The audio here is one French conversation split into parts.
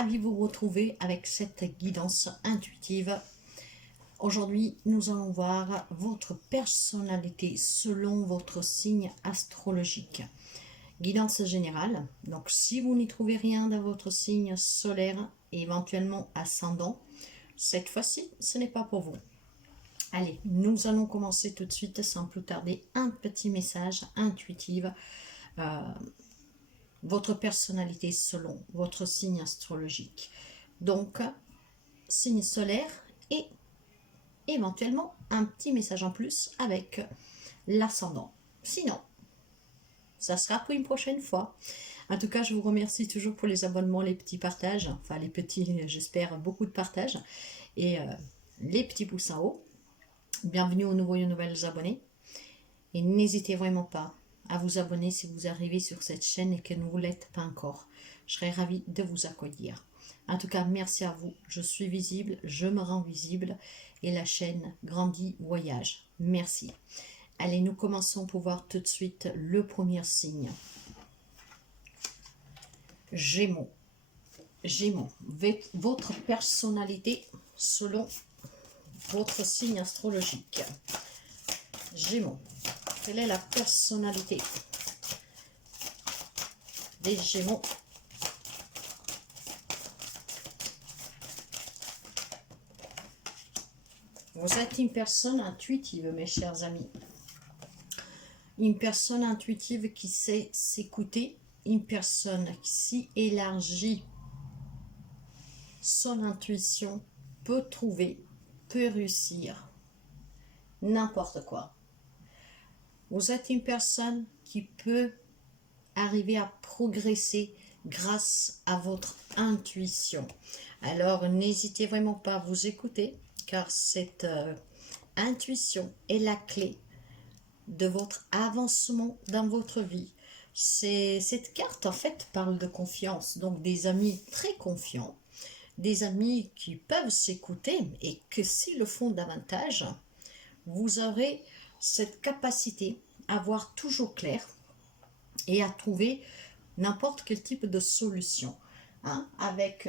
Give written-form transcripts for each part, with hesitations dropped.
ravie de vous retrouver avec cette guidance intuitive. Aujourd'hui, nous allons voir votre personnalité selon votre signe astrologique. Guidance générale, donc si vous n'y trouvez rien dans votre signe solaire et éventuellement ascendant, cette fois-ci, ce n'est pas pour vous. Allez, nous allons commencer tout de suite sans plus tarder un petit message intuitif. Votre personnalité selon votre signe astrologique. Donc, signe solaire et éventuellement un petit message en plus avec l'ascendant. Sinon, ça sera pour une prochaine fois. En tout cas, je vous remercie toujours pour les abonnements, les petits partages, enfin les petits, j'espère, beaucoup de partages, et les petits pouces en haut. Bienvenue aux nouveaux et aux nouvelles abonnés. Et n'hésitez vraiment pas à vous abonner si vous arrivez sur cette chaîne et que vous ne l'êtes pas encore. Je serai ravie de vous accueillir. En tout cas, merci à vous. Je suis visible, je me rends visible et la chaîne grandit, voyage. Merci. Allez, nous commençons pour voir tout de suite le premier signe. Gémeaux. Gémeaux, votre personnalité selon votre signe astrologique. Gémeaux. Quelle est la personnalité des Gémeaux? Vous êtes une personne intuitive, mes chers amis. Une personne intuitive qui sait s'écouter. Une personne qui s'y élargit son intuition, peut trouver, peut réussir n'importe quoi. Vous êtes une personne qui peut arriver à progresser grâce à votre intuition. Alors, n'hésitez vraiment pas à vous écouter, car cette intuition est la clé de votre avancement dans votre vie. Cette carte, en fait, parle de confiance. Donc, des amis très confiants, des amis qui peuvent s'écouter et que s'ils le font davantage, vous aurez cette capacité à voir toujours clair et à trouver n'importe quel type de solution, avec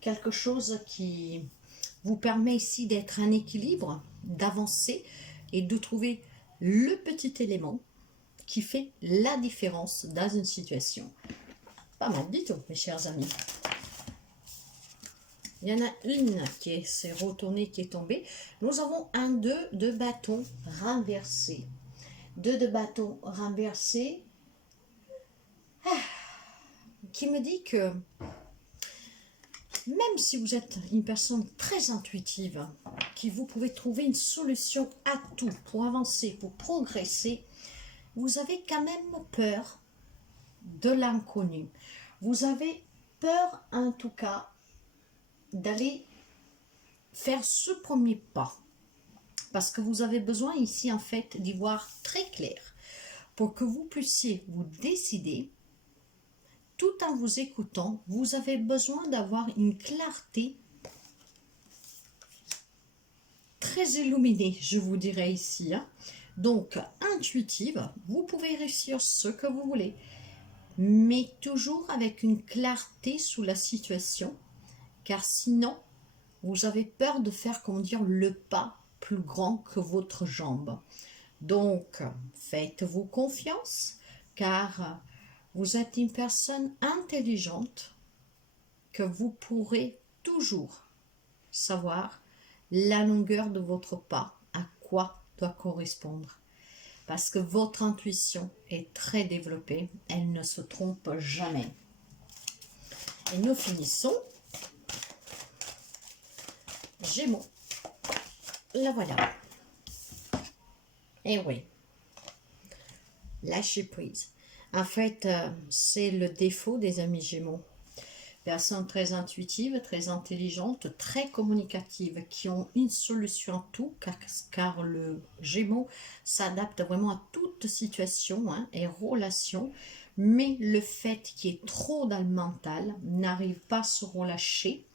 quelque chose qui vous permet ici d'être en équilibre, d'avancer et de trouver le petit élément qui fait la différence dans une situation. Pas mal du tout, mes chers amis. Il y en a une qui s'est retournée, qui est tombée. Nous avons un 2 de bâton renversé. 2 de bâton renversé. Qui me dit que même si vous êtes une personne très intuitive, qui vous pouvez trouver une solution à tout pour avancer, pour progresser, vous avez quand même peur de l'inconnu. Vous avez peur en tout cas d'aller faire ce premier pas, parce que vous avez besoin ici en fait d'y voir très clair pour que vous puissiez vous décider. Tout en vous écoutant, vous avez besoin d'avoir une clarté très illuminée, je vous dirais ici. Donc, intuitive, vous pouvez réussir ce que vous voulez, mais toujours avec une clarté sous la situation, car sinon, vous avez peur de faire, comment dire, le pas plus grand que votre jambe. Donc, faites-vous confiance, car vous êtes une personne intelligente, que vous pourrez toujours savoir la longueur de votre pas, à quoi doit correspondre. Parce que votre intuition est très développée, elle ne se trompe jamais. Et nous finissons. Gémeaux. La voilà. Et oui. Lâchez prise. En fait, c'est le défaut des amis Gémeaux. Personnes très intuitives, très intelligentes, très communicatives, qui ont une solution à tout, car le Gémeaux s'adapte vraiment à toute situation et relation, mais le fait qu'il est trop dans le mental, n'arrive pas à se relâcher,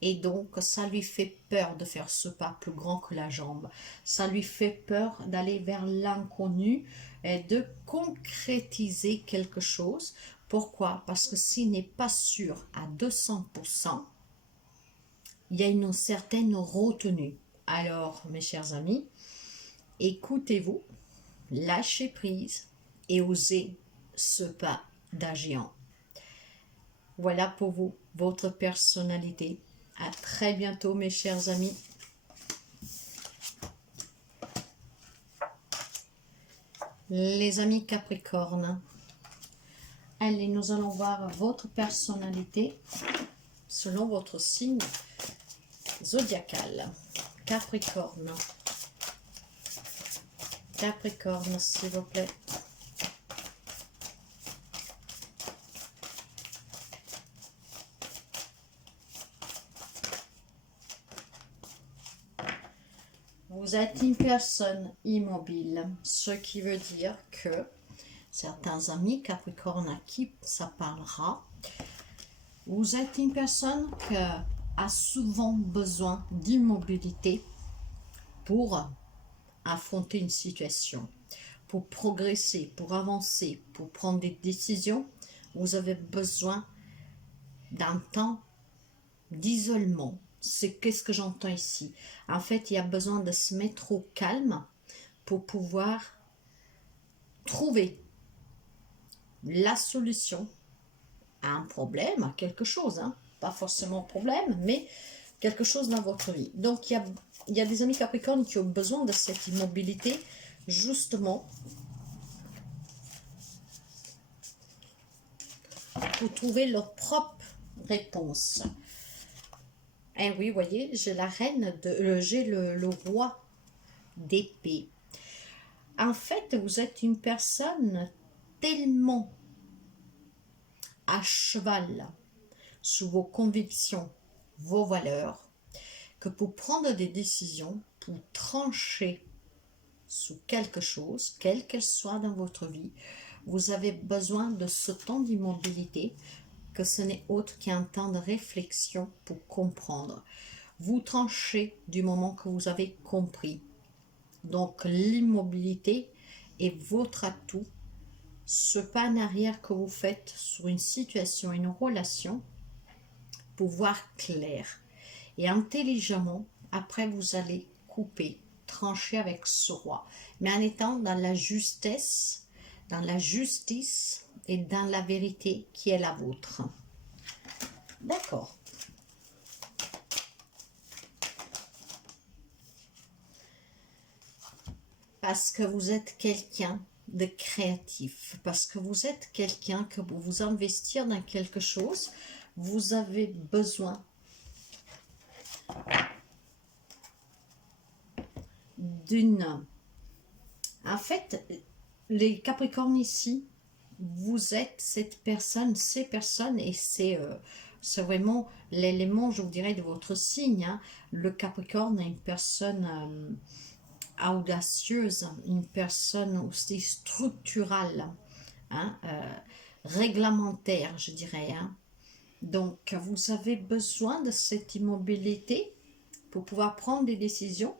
et donc ça lui fait peur de faire ce pas plus grand que la jambe. Ça lui fait peur d'aller vers l'inconnu et de concrétiser quelque chose Pourquoi? Parce que s'il n'est pas sûr à 200%, il y a une certaine retenue. Alors, mes chers amis, écoutez-vous, lâchez prise et osez ce pas d'un géant. Voilà pour vous, votre personnalité. À très bientôt, mes chers amis. Les amis Capricorne, allez, nous allons voir votre personnalité selon votre signe zodiacal. Capricorne. Capricorne, s'il vous plaît. Vous êtes une personne immobile, ce qui veut dire que certains amis Capricorne à qui ça parlera, vous êtes une personne qui a souvent besoin d'immobilité pour affronter une situation, pour progresser, pour avancer, pour prendre des décisions. Vous avez besoin d'un temps d'isolement. C'est qu'est-ce que j'entends ici? En fait, il y a besoin de se mettre au calme pour pouvoir trouver la solution à un problème, à quelque chose, hein. Pas forcément problème, mais quelque chose dans votre vie. Donc, il y a des amis Capricorne qui ont besoin de cette immobilité, justement, pour trouver leur propre réponse. Et oui, vous voyez, j'ai la reine de, j'ai le roi d'épée. En fait, vous êtes une personne tellement à cheval sur vos convictions, vos valeurs, que pour prendre des décisions, pour trancher sur quelque chose, quelle qu'elle soit dans votre vie, vous avez besoin de ce temps d'immobilité, que ce n'est autre qu'un temps de réflexion pour comprendre. Vous tranchez du moment que vous avez compris. Donc l'immobilité est votre atout. Ce pas en arrière que vous faites sur une situation, une relation, pour voir clair. Et intelligemment, après vous allez couper, trancher avec ce roi. Mais en étant dans la justesse, dans la justice et dans la vérité qui est la vôtre. D'accord. Parce que vous êtes quelqu'un de créatif, parce que vous êtes quelqu'un que pour vous investir dans quelque chose, vous avez besoin d'une... En fait, les Capricornes ici, vous êtes cette personne, ces personnes, et c'est vraiment l'élément, je vous dirais, de votre signe. Hein. Le Capricorne est une personne audacieuse, une personne aussi structurale, hein, réglementaire, je dirais. Hein. Donc, vous avez besoin de cette immobilité pour pouvoir prendre des décisions,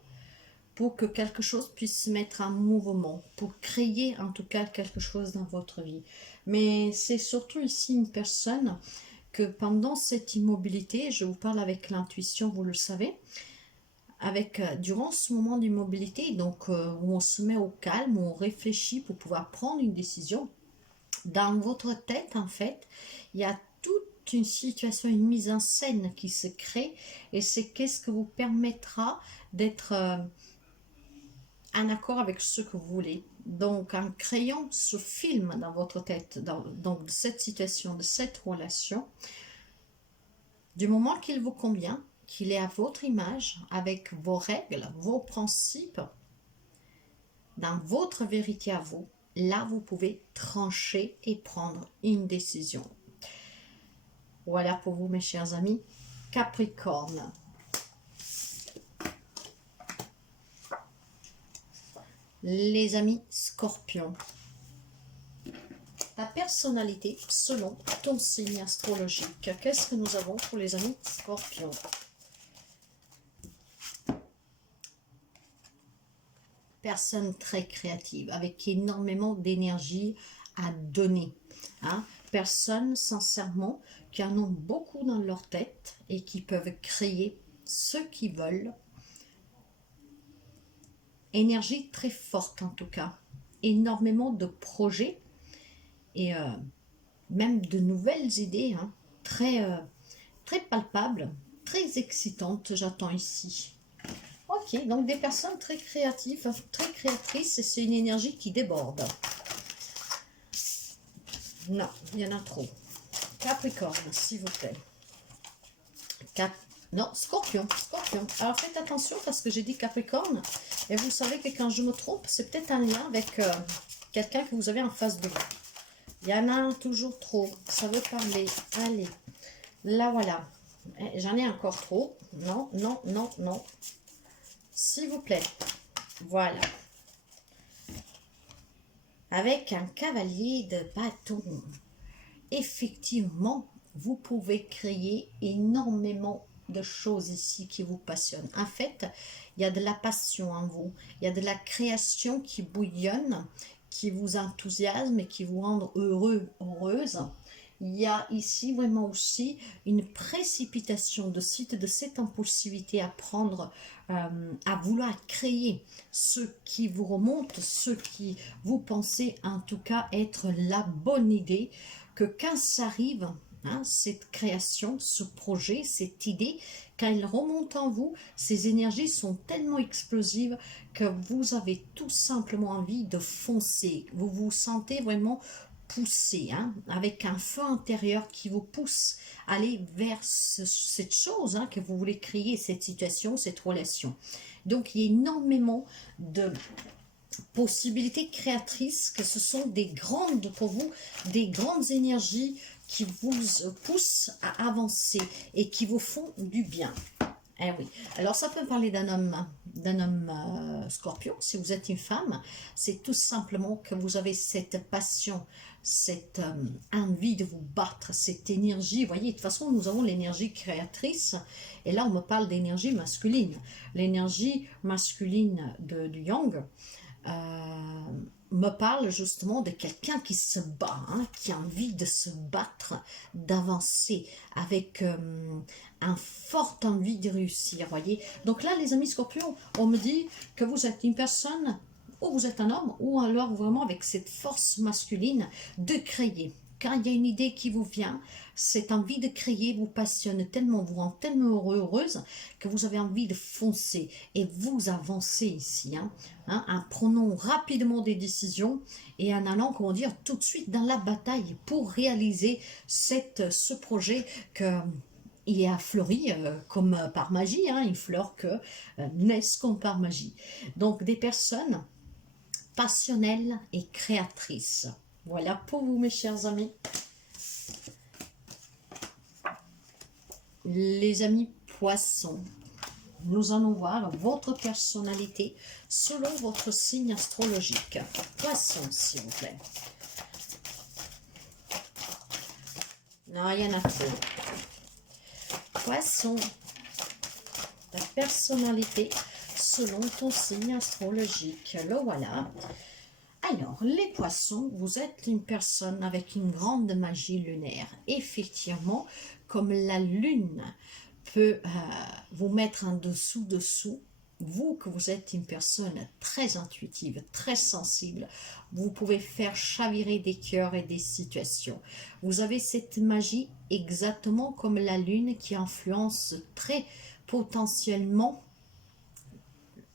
pour que quelque chose puisse se mettre en mouvement, pour créer en tout cas quelque chose dans votre vie. Mais c'est surtout ici une personne que pendant cette immobilité, je vous parle avec l'intuition, vous le savez, avec durant ce moment d'immobilité, donc où on se met au calme, où on réfléchit pour pouvoir prendre une décision, dans votre tête en fait, il y a toute une situation, une mise en scène qui se crée, et c'est qu'est-ce que vous permettra d'être en accord avec ce que vous voulez. Donc en créant ce film dans votre tête, donc de cette situation, de cette relation, du moment qu'il vous convient, qu'il est à votre image, avec vos règles, vos principes, dans votre vérité à vous, là vous pouvez trancher et prendre une décision. Voilà pour vous mes chers amis Capricorne. Les amis Scorpion. Ta personnalité selon ton signe astrologique. Qu'est-ce que nous avons pour les amis Scorpion? Personne très créative, avec énormément d'énergie à donner. Hein. Personnes, sincèrement, qui en ont beaucoup dans leur tête et qui peuvent créer ce qu'ils veulent. Énergie très forte en tout cas. Énormément de projets et même de nouvelles idées, hein, très palpables, très excitantes, j'attends ici. Ok, donc des personnes très créatives, très créatrices, et c'est une énergie qui déborde. Non, il y en a trop. Capricorne, s'il vous plaît. Non, Scorpion, Scorpion. Alors faites attention parce que j'ai dit Capricorne. Et vous savez que quand je me trompe, c'est peut-être un lien avec quelqu'un que vous avez en face de vous. Il y en a toujours trop. Ça veut parler. Allez. Là, voilà. J'en ai encore trop. Non, non, non, non. S'il vous plaît. Voilà. Avec un cavalier de bâton. Effectivement, vous pouvez créer énormément de choses ici qui vous passionnent. En fait, il y a de la passion en vous. Il y a de la création qui bouillonne, qui vous enthousiasme et qui vous rend heureux, heureuse. Il y a ici vraiment aussi une précipitation de cette impulsivité à prendre, à vouloir créer ce qui vous remonte, ce qui vous pensez en tout cas être la bonne idée, que quand ça arrive, hein, cette création, ce projet, cette idée, quand elle remonte en vous, ces énergies sont tellement explosives que vous avez tout simplement envie de foncer. Vous vous sentez vraiment poussé, hein, avec un feu intérieur qui vous pousse à aller vers cette chose, hein, que vous voulez créer, cette situation, cette relation. Donc il y a énormément de possibilités créatrices, que ce sont des grandes, pour vous, des grandes énergies qui vous poussent à avancer et qui vous font du bien. Eh oui, alors ça peut parler d'un homme scorpion. Si vous êtes une femme, c'est tout simplement que vous avez cette passion, cette envie de vous battre, cette énergie. Vous voyez, de toute façon, nous avons l'énergie créatrice. Et là, on me parle d'énergie masculine. L'énergie masculine du yang me parle justement de quelqu'un qui se bat, hein, qui a envie de se battre, d'avancer, avec un fort envie de réussir, voyez. Donc là, les amis scorpions, on me dit que vous êtes une personne, ou vous êtes un homme, ou alors vraiment avec cette force masculine de créer. Quand il y a une idée qui vous vient, cette envie de créer vous passionne tellement, vous rend tellement heureux, heureuse, que vous avez envie de foncer et vous avancez ici, hein, en prenant rapidement des décisions et en allant, comment dire, tout de suite dans la bataille pour réaliser ce projet que il a fleuri comme par magie, hein, une fleur que naissent comme par magie. Donc des personnes passionnelles et créatrices. Voilà pour vous, mes chers amis. Les amis poissons, nous allons voir votre personnalité selon votre signe astrologique. Poisson, s'il vous plaît. Non, il y en a trop. Poisson, ta personnalité selon ton signe astrologique. Le voilà. Alors, les poissons, vous êtes une personne avec une grande magie lunaire. Effectivement, comme la lune peut vous mettre en dessous, vous que vous êtes une personne très intuitive, très sensible, vous pouvez faire chavirer des cœurs et des situations. Vous avez cette magie exactement comme la lune qui influence très potentiellement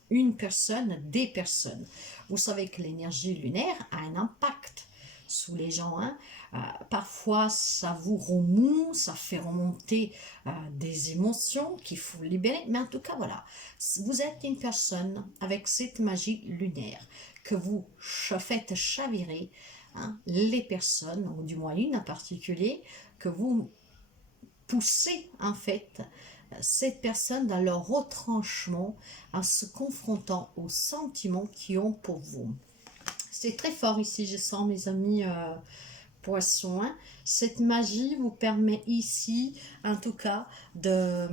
une personne, des personnes. Vous savez que l'énergie lunaire a un impact sous les gens. Hein. Parfois, ça vous remonte, ça fait remonter des émotions qu'il faut libérer. Mais en tout cas, voilà, vous êtes une personne avec cette magie lunaire que vous faites chavirer, hein, les personnes, ou du moins une en particulier, que vous poussez en fait cette personne dans leur retranchement en se confrontant aux sentiments qu'ils ont pour vous. C'est très fort ici, je sens, mes amis poissons. Hein. Cette magie vous permet ici, en tout cas, de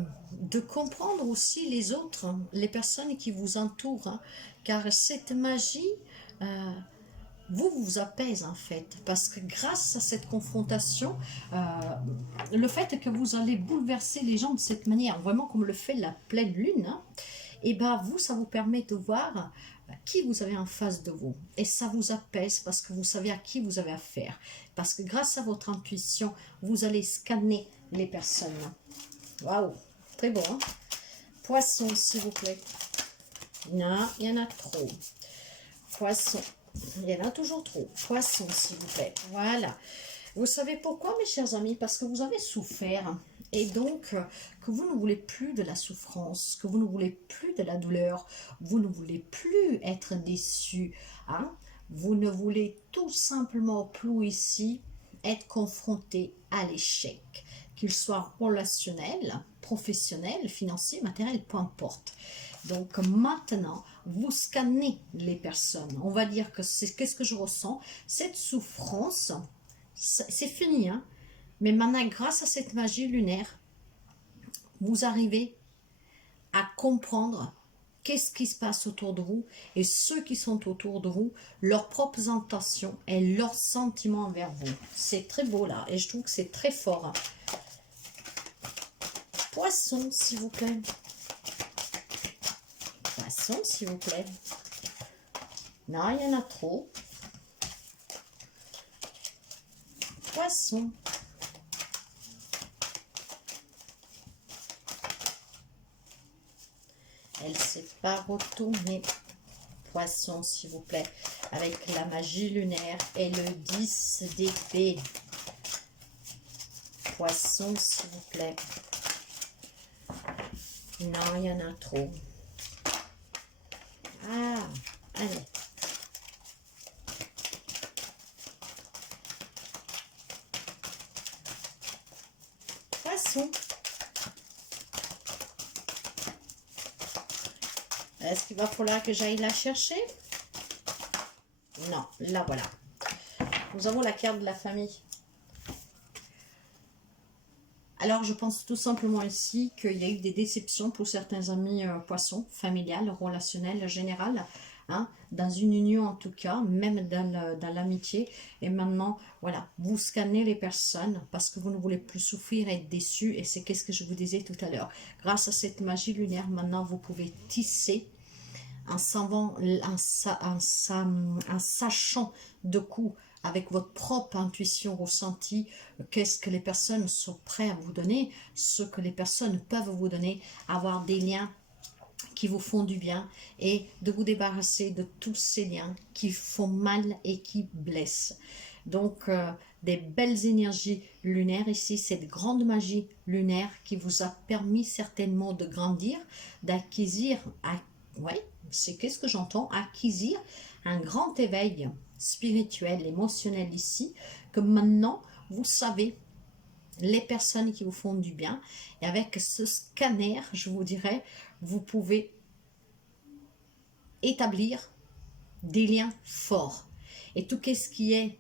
comprendre aussi les autres, hein, les personnes qui vous entourent. Hein, car cette magie vous apaise en fait, parce que grâce à cette confrontation, le fait que vous allez bouleverser les gens de cette manière, vraiment comme le fait la pleine lune, hein, et ben vous, ça vous permet de voir qui vous avez en face de vous. Et ça vous apaise parce que vous savez à qui vous avez affaire. Parce que grâce à votre intuition, vous allez scanner les personnes. Waouh, très beau, hein? Poisson, s'il vous plaît. Non, il y en a trop. Poisson, il y en a toujours trop. Poisson, s'il vous plaît. Voilà. Vous savez pourquoi, mes chers amis? Parce que vous avez souffert. Et donc, que vous ne voulez plus de la souffrance, que vous ne voulez plus de la douleur, vous ne voulez plus être déçu. Hein? Vous ne voulez tout simplement plus ici être confronté à l'échec, qu'il soit relationnel, professionnel, financier, matériel, peu importe. Donc maintenant, vous scannez les personnes. On va dire que c'est qu'est-ce que je ressens? Cette souffrance, c'est fini, hein? Mais maintenant, grâce à cette magie lunaire, vous arrivez à comprendre qu'est-ce qui se passe autour de vous et ceux qui sont autour de vous, leurs propres intentions et leurs sentiments envers vous. C'est très beau là et je trouve que c'est très fort. Hein. Poisson, s'il vous plaît. Poisson, s'il vous plaît. Non, il y en a trop. Poisson. Elle ne s'est pas retournée. Poisson, s'il vous plaît. Avec la magie lunaire et le 10 d'épée. Poisson, s'il vous plaît. Non, il y en a trop. Ah, allez. Poisson. Est-ce qu'il va falloir que j'aille la chercher? Non, là voilà. Nous avons la carte de la famille. Alors, je pense tout simplement ici qu'il y a eu des déceptions pour certains amis poissons, familiales, relationnelles, générales, hein, dans une union en tout cas, même dans l'amitié. Et maintenant, voilà, vous scannez les personnes parce que vous ne voulez plus souffrir et être déçus. Et c'est qu'est-ce que je vous disais tout à l'heure. Grâce à cette magie lunaire, maintenant, vous pouvez tisser en sachant de coup avec votre propre intuition ressentie, qu'est-ce que les personnes sont prêtes à vous donner, ce que les personnes peuvent vous donner, avoir des liens qui vous font du bien et de vous débarrasser de tous ces liens qui font mal et qui blessent. Donc, des belles énergies lunaires ici, cette grande magie lunaire qui vous a permis certainement de grandir, d'acquérir, ouais, c'est qu'est-ce que j'entends, acquérir un grand éveil spirituel, émotionnel ici, que maintenant vous savez les personnes qui vous font du bien. Et avec ce scanner, je vous dirais, vous pouvez établir des liens forts. Et tout ce qui est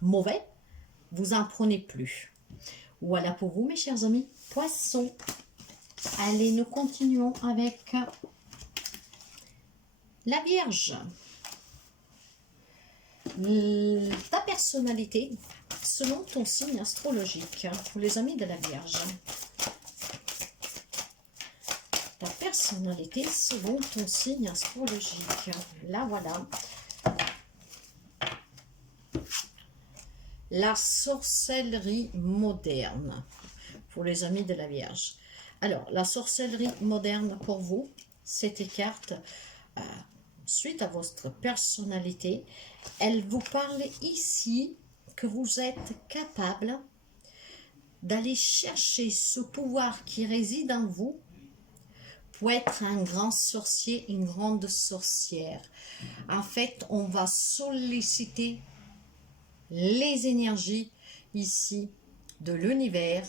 mauvais, vous en prenez plus. Voilà pour vous, mes chers amis. Poisson. Allez, nous continuons avec la Vierge. Ta personnalité selon ton signe astrologique pour les amis de la Vierge. Ta personnalité selon ton signe astrologique. Là, voilà. La sorcellerie moderne pour les amis de la Vierge. Alors, la sorcellerie moderne pour vous, cette carte, suite à votre personnalité, elle vous parle ici que vous êtes capable d'aller chercher ce pouvoir qui réside en vous pour être un grand sorcier, une grande sorcière. En fait, on va solliciter les énergies ici de l'univers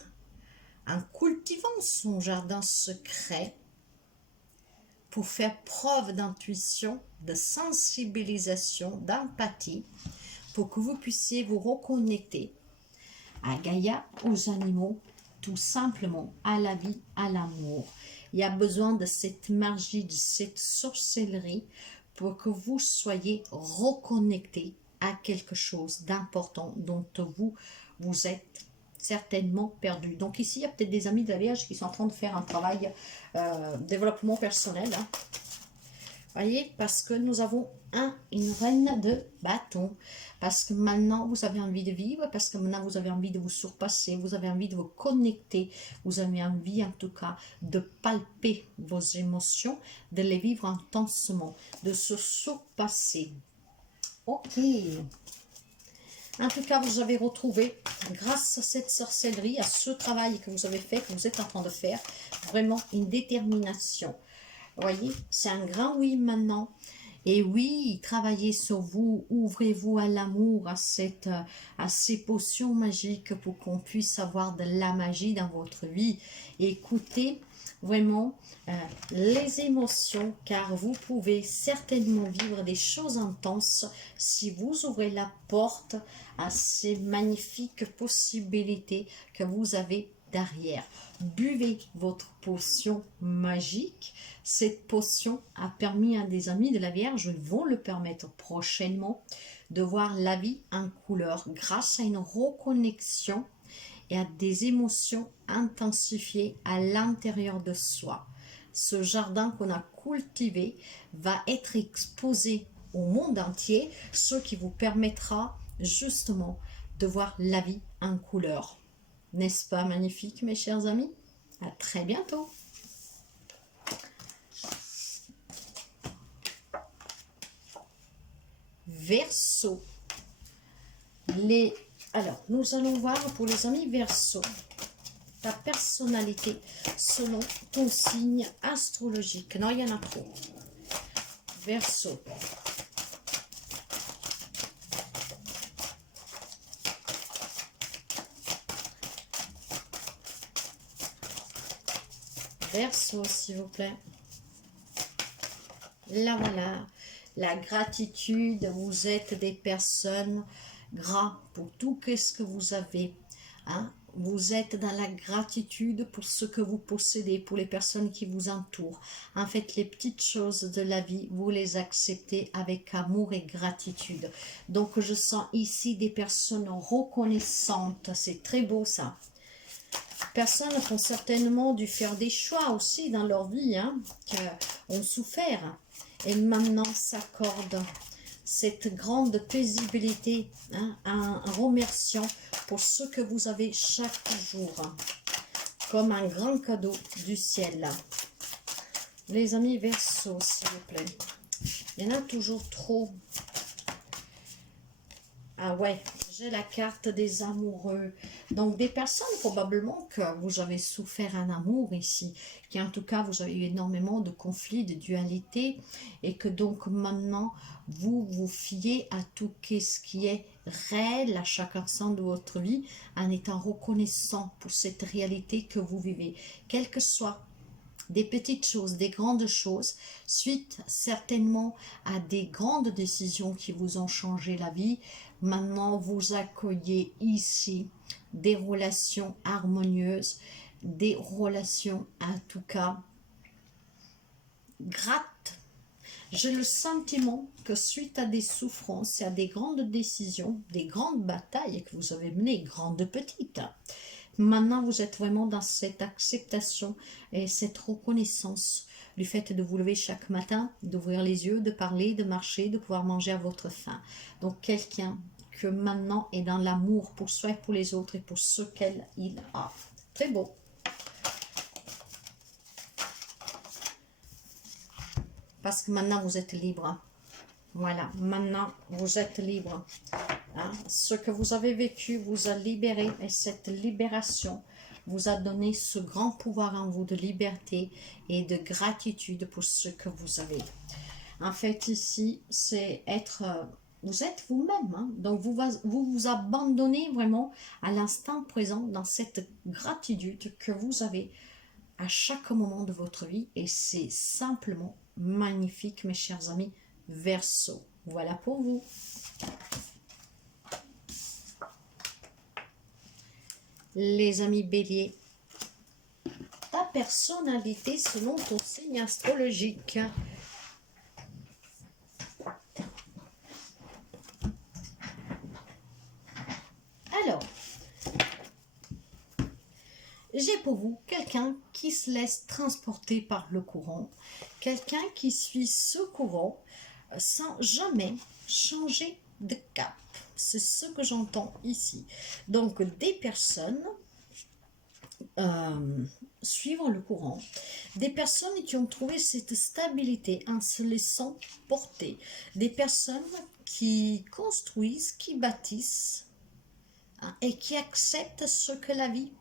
en cultivant son jardin secret pour faire preuve d'intuition, de sensibilisation, d'empathie, pour que vous puissiez vous reconnecter à Gaïa, aux animaux, tout simplement à la vie, à l'amour. Il y a besoin de cette magie, de cette sorcellerie pour que vous soyez reconnectés à quelque chose d'important dont vous êtes certainement perdu. Donc ici, il y a peut-être des amis de la Vierge qui sont en train de faire un travail développement personnel. Hein. Voyez, parce que nous avons une reine de bâton. Parce que maintenant, vous avez envie de vivre. Parce que maintenant, vous avez envie de vous surpasser. Vous avez envie de vous connecter. Vous avez envie, en tout cas, de palper vos émotions, de les vivre intensément, de se surpasser. Ok. En tout cas, vous avez retrouvé, grâce à cette sorcellerie, à ce travail que vous avez fait, que vous êtes en train de faire, vraiment une détermination. Vous voyez, c'est un grand oui maintenant. Et oui, travaillez sur vous, ouvrez-vous à l'amour, à ces potions magiques pour qu'on puisse avoir de la magie dans votre vie. Écoutez vraiment les émotions, car vous pouvez certainement vivre des choses intenses si vous ouvrez la porte à ces magnifiques possibilités que vous avez derrière. Buvez votre potion magique. Cette potion a permis à des amis de la Vierge, ils vont le permettre prochainement, de voir la vie en couleur grâce à une reconnexion et à des émotions intensifiées à l'intérieur de soi. Ce jardin qu'on a cultivé va être exposé au monde entier, ce qui vous permettra justement de voir la vie en couleur. N'est-ce pas magnifique, mes chers amis? À très bientôt. Verseau. Alors, nous allons voir pour les amis Verseau, ta personnalité selon ton signe astrologique. Non, il y en a trop. Verseau. Verseau, s'il vous plaît. Là, voilà. La gratitude, vous êtes des personnes gras pour tout ce que vous avez. Hein? Vous êtes dans la gratitude pour ce que vous possédez, pour les personnes qui vous entourent. En fait, les petites choses de la vie, vous les acceptez avec amour et gratitude. Donc, je sens ici des personnes reconnaissantes. C'est très beau, ça. Personnes ont certainement dû faire des choix aussi dans leur vie, hein, qui ont souffert. Et maintenant s'accordent cette grande paisibilité, hein, en remerciant pour ce que vous avez chaque jour, hein, comme un grand cadeau du ciel. Les amis Verseau, s'il vous plaît. Il y en a toujours trop. Ah ouais, j'ai la carte des amoureux. Donc des personnes probablement que vous avez souffert un amour ici, qui en tout cas vous avez eu énormément de conflits, de dualité, et que donc maintenant vous vous fiez à tout ce qui est réel à chaque instant de votre vie, en étant reconnaissant pour cette réalité que vous vivez, quelle que soit. Des petites choses, des grandes choses, suite certainement à des grandes décisions qui vous ont changé la vie. Maintenant, vous accueillez ici des relations harmonieuses, des relations en tout cas grattes. J'ai le sentiment que suite à des souffrances et à des grandes décisions, des grandes batailles que vous avez menées, grandes, petites, maintenant, vous êtes vraiment dans cette acceptation et cette reconnaissance du fait de vous lever chaque matin, d'ouvrir les yeux, de parler, de marcher, de pouvoir manger à votre faim. Donc, quelqu'un que maintenant est dans l'amour pour soi et pour les autres et pour ce qu'il a. Très beau. Parce que maintenant, vous êtes libre. Voilà, maintenant, vous êtes libre. Hein? Ce que vous avez vécu vous a libéré et cette libération vous a donné ce grand pouvoir en vous de liberté et de gratitude pour ce que vous avez. En fait, ici, c'est être... vous êtes vous-même, hein? Donc vous abandonnez vraiment à l'instant présent dans cette gratitude que vous avez à chaque moment de votre vie et c'est simplement magnifique, mes chers amis Verseau. Voilà pour vous. Les amis Bélier, ta personnalité selon ton signe astrologique. j'ai pour vous quelqu'un qui se laisse transporter par le courant, quelqu'un qui suit ce courant sans jamais changer de cap. C'est ce que j'entends ici. Donc, des personnes suivant le courant, des personnes qui ont trouvé cette stabilité en se laissant porter, des personnes qui construisent, qui bâtissent hein, et qui acceptent ce que la vie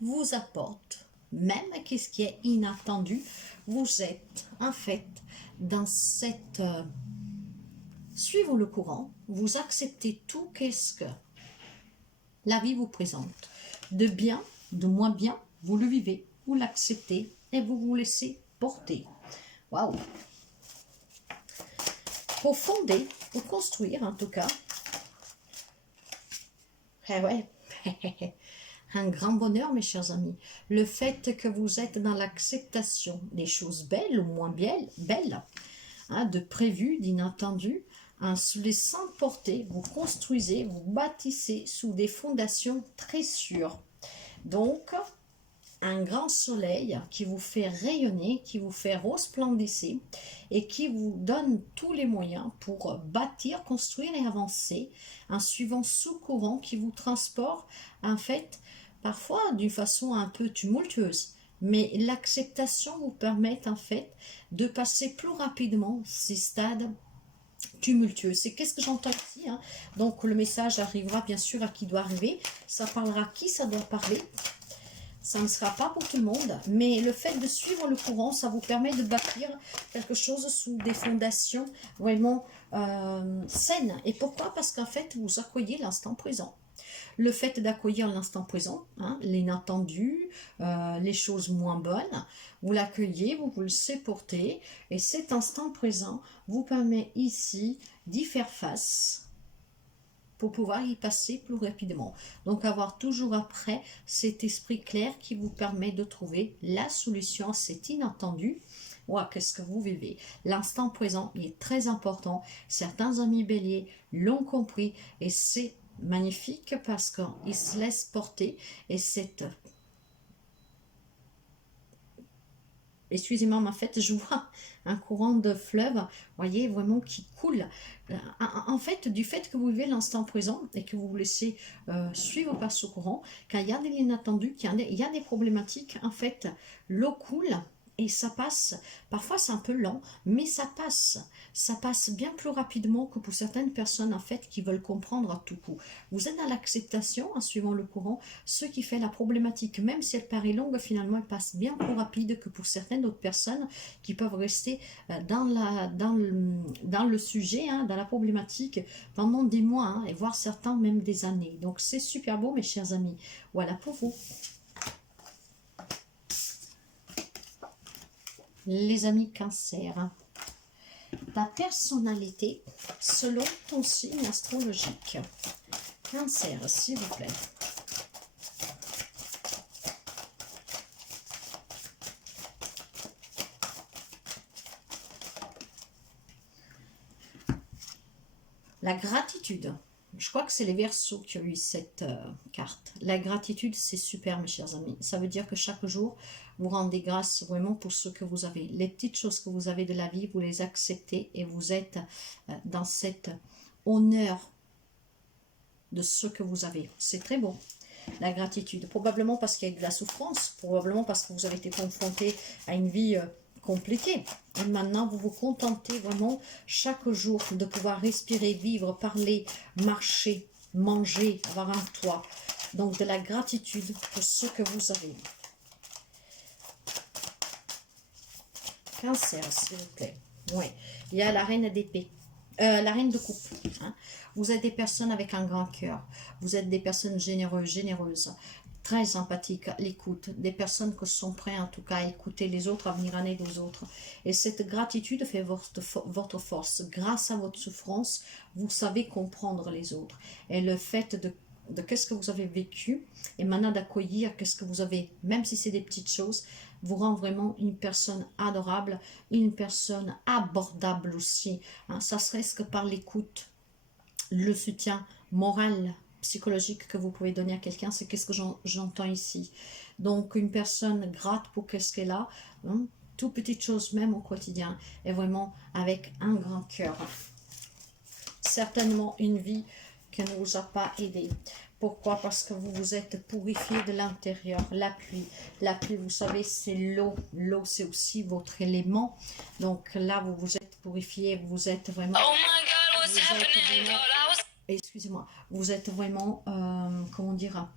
vous apporte, même qu'est-ce qui est inattendu. Vous êtes en fait dans cette suivant le courant, vous acceptez tout qu'est-ce que la vie vous présente, de bien, de moins bien, vous le vivez, vous l'acceptez et vous vous laissez porter. Waouh! Pour fonder, pour construire en tout cas, eh ouais, un grand bonheur mes chers amis, le fait que vous êtes dans l'acceptation des choses belles ou moins belles, hein, de prévues, d'inattendus, en se laissant porter, vous construisez, vous bâtissez sous des fondations très sûres. Donc, un grand soleil qui vous fait rayonner, qui vous fait resplendir et qui vous donne tous les moyens pour bâtir, construire et avancer en suivant ce courant qui vous transporte en fait parfois d'une façon un peu tumultueuse. Mais l'acceptation vous permet en fait de passer plus rapidement ces stades tumultueux. C'est qu'est-ce que j'entends ici hein. Donc le message arrivera bien sûr à qui doit arriver, ça parlera à qui ça doit parler. Ça ne sera pas pour tout le monde, mais le fait de suivre le courant, ça vous permet de bâtir quelque chose sous des fondations vraiment saines. Et pourquoi? Parce qu'en fait, vous accueillez l'instant présent. Le fait d'accueillir l'instant présent, hein, l'inattendu, les choses moins bonnes, vous l'accueillez, vous vous le laissez porter, et cet instant présent vous permet ici d'y faire face, pour pouvoir y passer plus rapidement. Donc avoir toujours après cet esprit clair qui vous permet de trouver la solution à cet inattendu. Wow, qu'est-ce que vous vivez? L'instant présent il est très important. Certains amis béliers l'ont compris et c'est magnifique parce qu'ils se laissent porter et cette... Excusez-moi, mais en fait, je vois un courant de fleuve, voyez, vraiment qui coule. En fait, du fait que vous vivez l'instant présent et que vous vous laissez suivre par ce courant, quand il y a des inattendus, il y a des problématiques, en fait, l'eau coule et ça passe. Parfois, c'est un peu lent, mais ça passe. Ça passe bien plus rapidement que pour certaines personnes, en fait, qui veulent comprendre à tout coup. Vous êtes dans l'acceptation en suivant le courant, ce qui fait la problématique, même si elle paraît longue, finalement, elle passe bien plus rapide que pour certaines autres personnes qui peuvent rester dans le sujet, hein, dans la problématique pendant des mois, hein, et voire certains même des années. Donc, c'est super beau, mes chers amis. Voilà pour vous. Les amis Cancer, ta personnalité selon ton signe astrologique. Cancer, s'il vous plaît. La gratitude. Je crois que c'est les Verseaux qui ont eu cette carte. La gratitude, c'est super, mes chers amis. Ça veut dire que chaque jour, vous rendez grâce vraiment pour ce que vous avez. Les petites choses que vous avez de la vie, vous les acceptez et vous êtes dans cet honneur de ce que vous avez. C'est très bon. La gratitude. Probablement parce qu'il y a de la souffrance. Probablement parce que vous avez été confronté à une vie... compliqué. Et maintenant, vous vous contentez vraiment chaque jour de pouvoir respirer, vivre, parler, marcher, manger, avoir un toit. Donc, de la gratitude pour ce que vous avez. Cancer, s'il vous plaît. Oui, il y a la reine d'épée. La reine de coupe. Hein. Vous êtes des personnes avec un grand cœur. Vous êtes des personnes généreuses. Très empathique, l'écoute, des personnes qui sont prêtes en tout cas à écouter les autres, à venir en aide aux autres. Et cette gratitude fait votre force. Grâce à votre souffrance, vous savez comprendre les autres. Et le fait de qu'est-ce que vous avez vécu, et maintenant d'accueillir qu'est-ce que vous avez, même si c'est des petites choses, vous rend vraiment une personne adorable, une personne abordable aussi. Hein, ça serait-ce que par l'écoute, le soutien moral, psychologique que vous pouvez donner à quelqu'un, c'est qu'est-ce que j'entends ici. Donc, une personne gratte pour qu'est-ce qu'elle a, hein, toute petite chose même au quotidien, et vraiment avec un grand cœur. Certainement une vie qui ne vous a pas aidé. Pourquoi? Parce que vous vous êtes purifié de l'intérieur. La pluie, vous savez, c'est l'eau. L'eau, c'est aussi votre élément. Donc là, vous vous êtes purifié, vous êtes vraiment... excusez-moi, vous êtes vraiment, comment dire,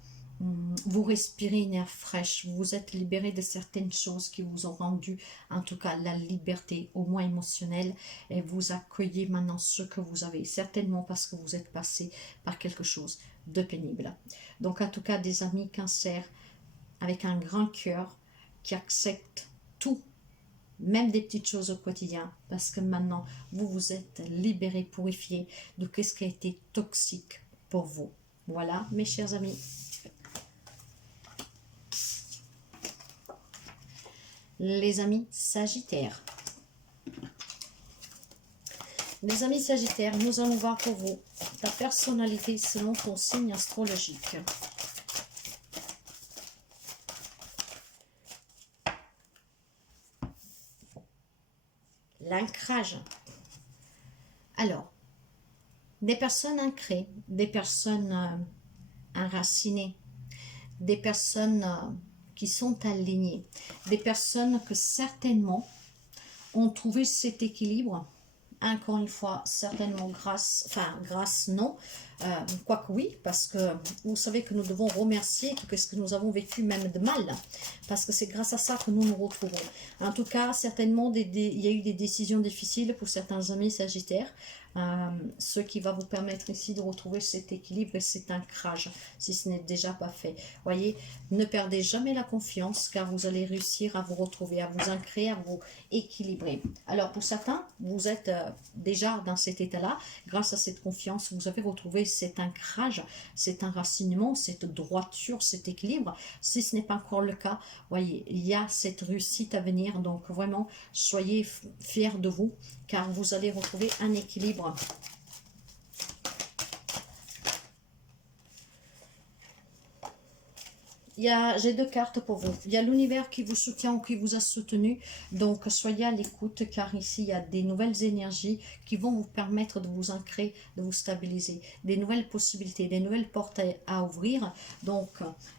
vous respirez une air fraîche, vous vous êtes libéré de certaines choses qui vous ont rendu, en tout cas, la liberté, au moins émotionnelle, et vous accueillez maintenant ce que vous avez, certainement parce que vous êtes passé par quelque chose de pénible. Donc, en tout cas, des amis cancer, avec un grand cœur, qui acceptent tout, même des petites choses au quotidien, parce que maintenant, vous vous êtes libéré, purifié de ce qui a été toxique pour vous. Voilà, mes chers amis. Les amis Sagittaires. Les amis Sagittaires, nous allons voir pour vous ta personnalité selon ton signe astrologique. L'ancrage. Alors, des personnes ancrées, des personnes enracinées, des personnes qui sont alignées, des personnes que certainement ont trouvé cet équilibre, encore une fois, certainement grâce non, quoique oui, parce que vous savez que nous devons remercier que ce que nous avons vécu même de mal, parce que c'est grâce à ça que nous nous retrouvons. En tout cas, certainement, il y a eu des décisions difficiles pour certains amis sagittaires, ce qui va vous permettre ici de retrouver cet équilibre et cet ancrage, si ce n'est déjà pas fait. Voyez, ne perdez jamais la confiance, car vous allez réussir à vous retrouver, à vous ancrer, à vous équilibrer. Alors pour certains, vous êtes déjà dans cet état-là, grâce à cette confiance, vous avez retrouvé cet ancrage, cet enracinement, cette droiture, cet équilibre. Si ce n'est pas encore le cas, voyez, il y a cette réussite à venir, donc vraiment, soyez fiers de vous, car vous allez retrouver un équilibre. J'ai deux cartes pour vous. Il y a l'univers qui vous soutient ou qui vous a soutenu. Donc, soyez à l'écoute car ici, il y a des nouvelles énergies qui vont vous permettre de vous ancrer, de vous stabiliser. Des nouvelles possibilités, des nouvelles portes à ouvrir. Donc,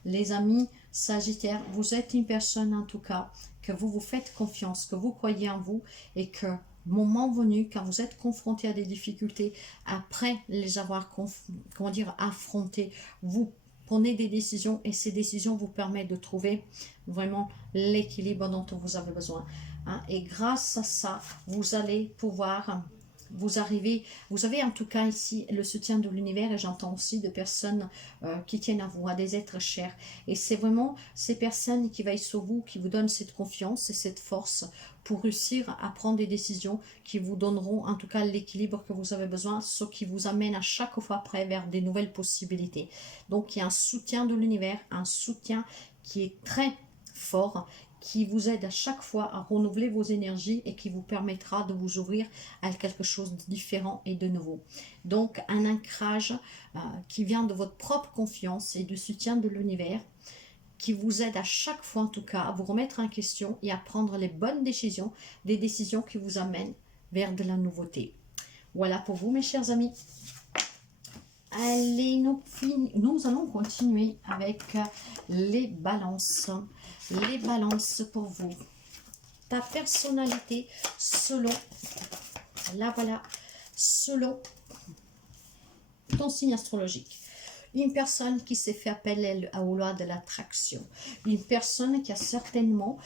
les amis Sagittaires, vous êtes une personne en tout cas que vous vous faites confiance, que vous croyez en vous et que moment venu, quand vous êtes confronté à des difficultés, après les avoir affrontées, vous prenez des décisions et ces décisions vous permettent de trouver vraiment l'équilibre dont vous avez besoin. Et grâce à ça, vous allez pouvoir vous avez en tout cas ici le soutien de l'univers et j'entends aussi de personnes qui tiennent à vous, à des êtres chers. Et c'est vraiment ces personnes qui veillent sur vous, qui vous donnent cette confiance et cette force pour réussir à prendre des décisions qui vous donneront en tout cas l'équilibre que vous avez besoin, ce qui vous amène à chaque fois après vers des nouvelles possibilités. Donc il y a un soutien de l'univers, un soutien qui est très fort, qui vous aide à chaque fois à renouveler vos énergies et qui vous permettra de vous ouvrir à quelque chose de différent et de nouveau. Donc un ancrage qui vient de votre propre confiance et du soutien de l'univers, qui vous aide à chaque fois en tout cas à vous remettre en question et à prendre les bonnes décisions, des décisions qui vous amènent vers de la nouveauté. Voilà pour vous mes chers amis. Allez, nous allons continuer avec les balances. Les balances pour vous. Ta personnalité selon, voilà, selon ton signe astrologique. Une personne qui s'est fait appel aux lois de l'attraction. Une personne qui a certainement,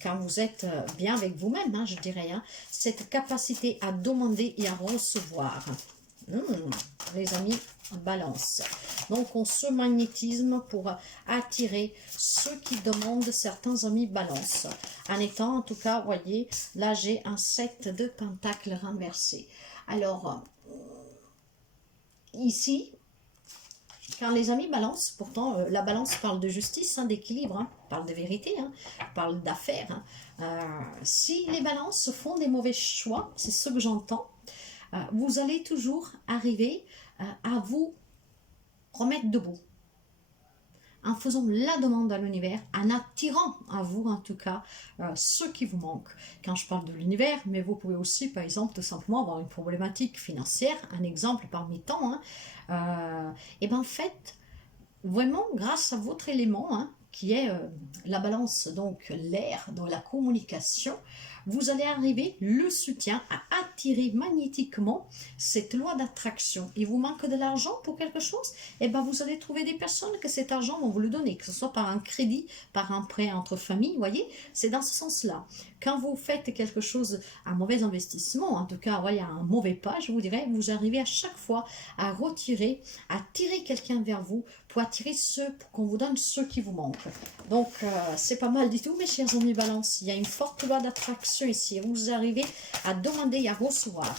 quand vous êtes bien avec vous-même, je dirais, cette capacité à demander et à recevoir. Les amis, balance. Donc, on se magnétisme pour attirer ceux qui demandent, certains amis balance. En étant, en tout cas, voyez, là, j'ai un 7 de pentacles renversé. Alors, ici, quand les amis balance, pourtant, la balance parle de justice, d'équilibre, parle de vérité, parle d'affaires. Si les balances font des mauvais choix, c'est ce que j'entends, vous allez toujours arriver à vous remettre debout, en faisant la demande à l'univers, en attirant à vous en tout cas ce qui vous manque. Quand je parle de l'univers, mais vous pouvez aussi par exemple tout simplement avoir une problématique financière, un exemple parmi tant, hein, et bien en fait, vraiment grâce à votre élément, hein, qui est la balance, donc l'air, dans la communication, vous allez arriver le soutien à attirer magnétiquement cette loi d'attraction. Il vous manque de l'argent pour quelque chose, et ben vous allez trouver des personnes que cet argent vont vous le donner, que ce soit par un crédit, par un prêt entre familles, voyez, c'est dans ce sens-là. Quand vous faites quelque chose, un mauvais investissement, en tout cas, voyez, un mauvais pas, je vous dirais, vous arrivez à chaque fois à retirer, à tirer quelqu'un vers vous pour attirer pour qu'on vous donne ce qui vous manque. Donc, c'est pas mal du tout, mes chers amis Balance. Il y a une forte loi d'attraction ici. Vous arrivez à demander et à recevoir.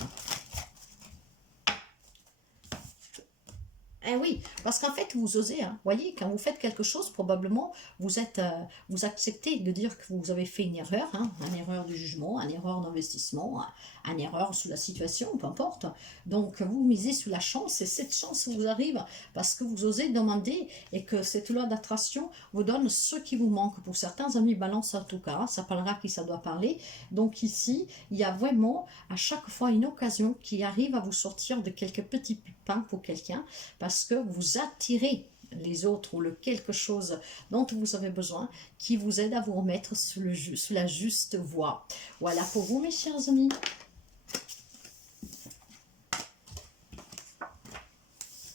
Eh oui, parce qu'en fait, vous osez, hein. Voyez, quand vous faites quelque chose, probablement, vous acceptez de dire que vous avez fait une erreur, hein, une erreur de jugement, une erreur d'investissement, une erreur sous la situation, peu importe. Donc, vous misez sur la chance, et cette chance vous arrive parce que vous osez demander et que cette loi d'attraction vous donne ce qui vous manque. Pour certains amis Balance, en tout cas, ça parlera qui ça doit parler. Donc ici, il y a vraiment à chaque fois une occasion qui arrive à vous sortir de quelques petits pains pour quelqu'un, parce que vous attirez les autres ou le quelque chose dont vous avez besoin qui vous aide à vous remettre sur la juste voie. Voilà pour vous, mes chers amis.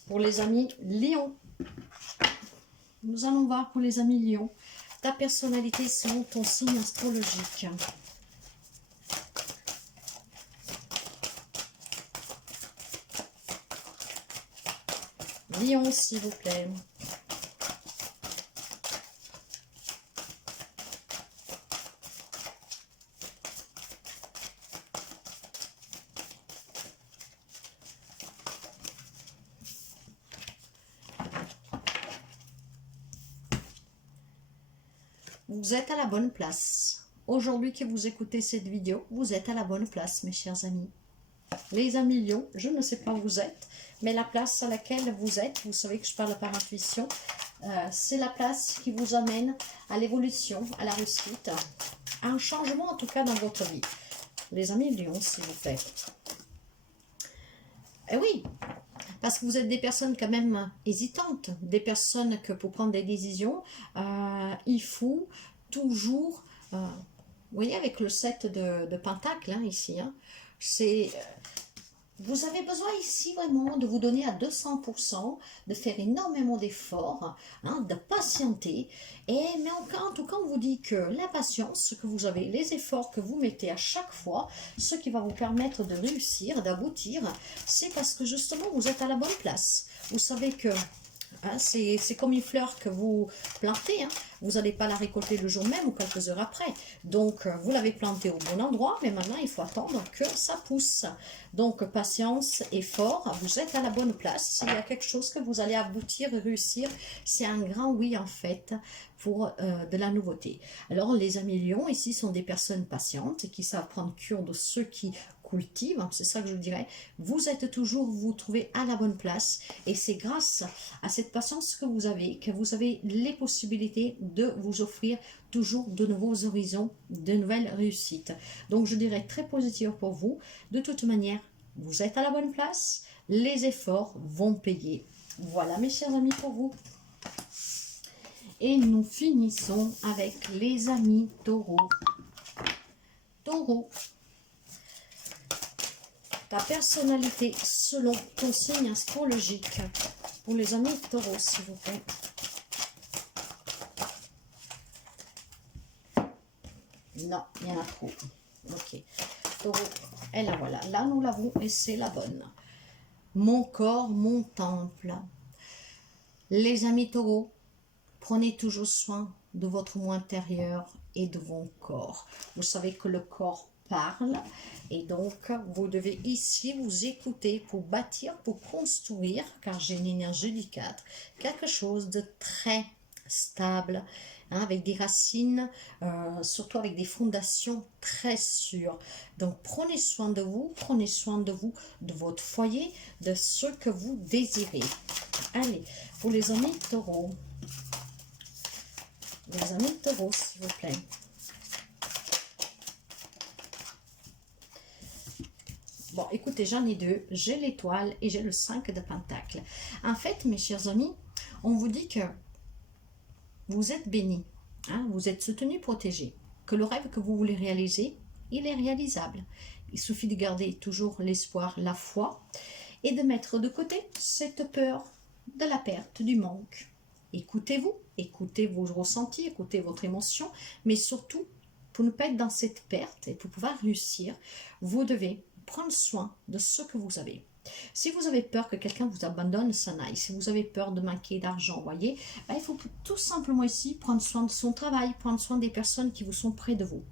Pour les amis Lion, nous allons voir pour les amis Lion, ta personnalité selon ton signe astrologique. Lion, s'il vous plaît. Vous êtes à la bonne place. Aujourd'hui que vous écoutez cette vidéo, vous êtes à la bonne place, mes chers amis. Les amis Lion, je ne sais pas où vous êtes, mais la place à laquelle vous êtes, vous savez que je parle par intuition, c'est la place qui vous amène à l'évolution, à la réussite, à un changement en tout cas dans votre vie. Les amis Lion, s'il vous plaît. Eh oui, parce que vous êtes des personnes quand même hésitantes, des personnes que pour prendre des décisions, il faut toujours, vous voyez avec le 7 de Pentacle, hein, ici, hein, c'est... Vous avez besoin ici vraiment de vous donner à 200%, de faire énormément d'efforts, hein, de patienter. Mais en tout cas, on vous dit que la patience, ce que vous avez, les efforts que vous mettez à chaque fois, ce qui va vous permettre de réussir, d'aboutir, c'est parce que justement, vous êtes à la bonne place. Vous savez que hein, c'est comme une fleur que vous plantez, hein. Vous n'allez pas la récolter le jour même ou quelques heures après. Donc, vous l'avez plantée au bon endroit, mais maintenant, il faut attendre que ça pousse. Donc, patience, effort, vous êtes à la bonne place. S'il y a quelque chose que vous allez aboutir, réussir, c'est un grand oui, en fait, pour de la nouveauté. Alors, les amis Lions, ici, sont des personnes patientes et qui savent prendre cure de ceux qui cultivent, c'est ça que je dirais. Vous êtes toujours, vous trouvez à la bonne place, et c'est grâce à cette patience que vous avez les possibilités de vous offrir toujours de nouveaux horizons, de nouvelles réussites. Donc je dirais très positif pour vous. De toute manière, vous êtes à la bonne place, les efforts vont payer. Voilà mes chers amis pour vous. Et nous finissons avec les amis Taureau. Taureau, ta personnalité selon ton signe astrologique. Pour les amis Taureau, s'il vous plaît. Non, il y en a trop. Ok. Taureau, et la voilà. Là, nous l'avons et c'est la bonne. Mon corps, mon temple. Les amis Taureau, prenez toujours soin de votre moi intérieur et de votre corps. Vous savez que le corps parle et donc vous devez ici vous écouter pour bâtir, pour construire, car j'ai une énergie du 4, quelque chose de très stable, hein, avec des racines, surtout avec des fondations très sûres. Donc prenez soin de vous, de votre foyer, de ce que vous désirez. Allez, pour les amis taureaux. Les amis taureaux, s'il vous plaît. Bon, écoutez, j'en ai deux. J'ai l'étoile et j'ai le 5 de Pentacle. En fait, mes chers amis, on vous dit que vous êtes bénis. Hein, vous êtes soutenus, protégés. Que le rêve que vous voulez réaliser, il est réalisable. Il suffit de garder toujours l'espoir, la foi et de mettre de côté cette peur de la perte, du manque. Écoutez-vous, écoutez vos ressentis, écoutez votre émotion, mais surtout, pour ne pas être dans cette perte et pour pouvoir réussir, vous devez prendre soin de ce que vous avez. Si vous avez peur que quelqu'un vous abandonne, ça n'aille. Si vous avez peur de manquer d'argent, voyez, ben, il faut tout simplement ici prendre soin de son travail, prendre soin des personnes qui vous sont près de vous.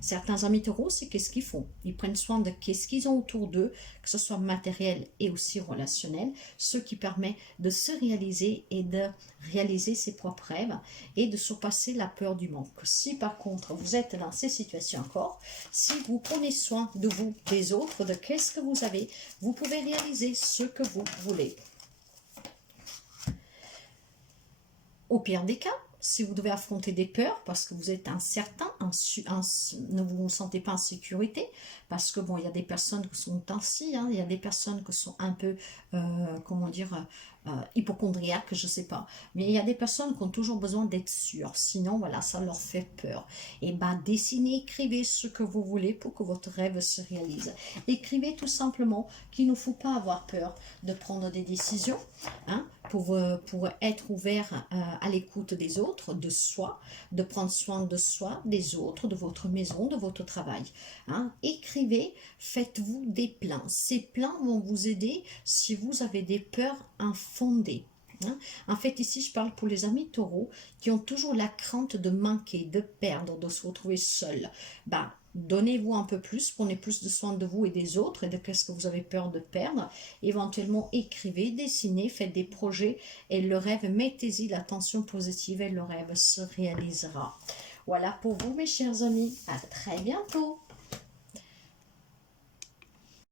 Certains amis taureaux, c'est qu'est-ce qu'ils font? Ils prennent soin de qu'est-ce qu'ils ont autour d'eux, que ce soit matériel et aussi relationnel, ce qui permet de se réaliser et de réaliser ses propres rêves et de surpasser la peur du manque. Si par contre vous êtes dans ces situations encore, si vous prenez soin de vous, des autres, de qu'est-ce que vous avez, vous pouvez réaliser ce que vous voulez. Au pire des cas, si vous devez affronter des peurs parce que vous êtes incertain, ne vous sentez pas en sécurité, parce que bon, il y a des personnes qui sont ainsi, hein, il y a des personnes qui sont un peu, comment dire, hypochondriaques, je sais pas. Mais il y a des personnes qui ont toujours besoin d'être sûres, sinon voilà, ça leur fait peur. Et ben, dessinez, écrivez ce que vous voulez pour que votre rêve se réalise. Écrivez tout simplement qu'il ne faut pas avoir peur de prendre des décisions, hein, pour être ouvert à l'écoute des autres, de soi, de prendre soin de soi, des autres, de votre maison, de votre travail. Hein. Écrivez, faites-vous des plans. Ces plans vont vous aider si vous avez des peurs infondées. Hein. En fait, ici, je parle pour les amis taureaux qui ont toujours la crainte de manquer, de perdre, de se retrouver seuls. Ben, donnez-vous un peu plus, prenez plus de soin de vous et des autres et de qu'est-ce que vous avez peur de perdre. Éventuellement, écrivez, dessinez, faites des projets et le rêve, mettez-y l'attention positive et le rêve se réalisera. Voilà pour vous, mes chers amis. À très bientôt.